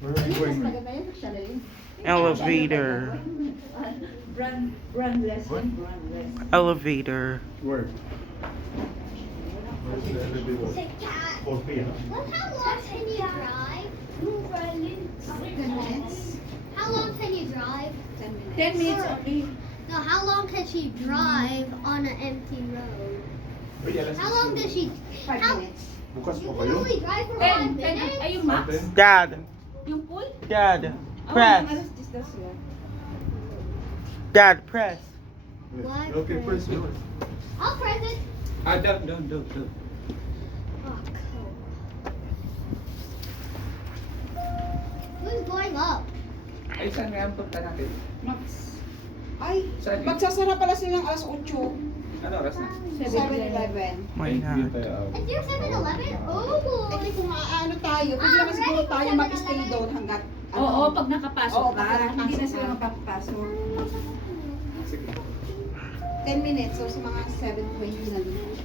Where are you going? Elevator. Brandless. What? Brandless. Elevator. Where? Where's the elevator? Say cat. Okay, huh? Well, how long can you drive? 10 minutes. How long can you drive? 10 minutes only. No, how long can she drive on an empty road? How long does she? 5 How, minutes. Bukas you pa can kayo? only drive for 10. 5 minutes? Ay, yung max? Ate? Dad. Yung pool? Dad. Oh, Press. alas 10 daw sila. Dad, press. What? Okay, press yours. I'll press it. Don't. Oh, cool. Who's going up? Ay, saan nga ang punta natin? Max. Ay, Saan? magsasara pala silang alas 8. Ano oras na? 7-Eleven. My God. Is there 7-Eleven? Oh, Eh, kung ano tayo, pwede naman siguro tayo mag-stay doon hanggat Oo, pag nakapasok Oo, ka, pag hindi na nakapasok sila ka. mapapasok. Sige. 10 minutes, so sa mga 7:20 na doon.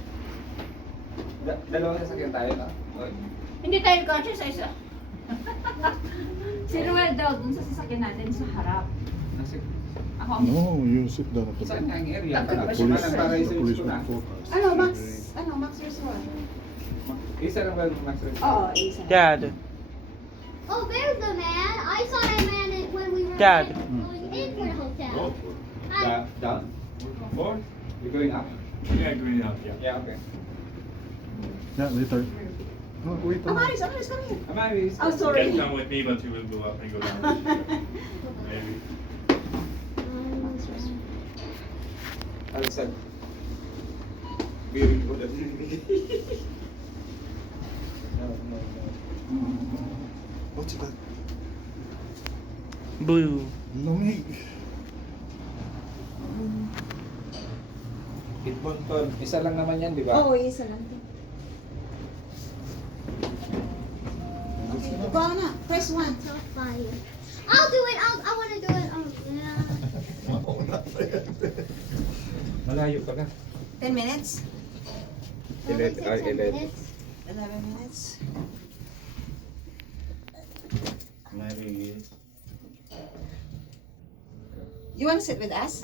Dalawang sasakyan tayo, no? Okay. Hindi tayo kasya sa isa. Si Ruel daw, dun sa sasakyan natin sa harap. Sige. Ako ang No, you sit down at the Saan back. nga ang area? Pagka- The police, Para the isa police ko will na. focus. Max years one? Isa lang ba yung max rate? Oo, isa. Dad. oh, there's the man. I saw that man when we were Dad. going in for the hotel. Hi. Down? Or? You're going up? Yeah, green up, yeah. Yeah, okay. Yeah, later. No, wait. Amaris, come here. Amari, Oh, sorry. Can't come with me, but you will go up and go down. Maybe. Alisag. Biring ko na No. What's that? Blue. Lamig. Edmonton. Isa lang naman yan, di ba? Oo, isa lang. Okay, go na. Press 1. So fire. I'll do it. I want to do it. Yeah. Malayo pa ka. 10 minutes? Only 11. 10 minutes. 11 minutes. You wanna sit with us?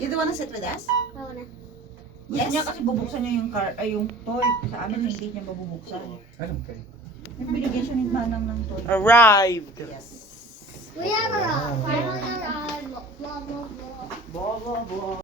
You don't wanna sit with us? Oh, no. Gusto niya kasi bubuksan niya yung car, ay yung toy. Sa amin hindi niya mabubuksan. Anong kayo? May binigyan siya ni Manang ng toy. Arrived. Yes. We have arrived. Finally arrived. Blah, blah, blah. Bo.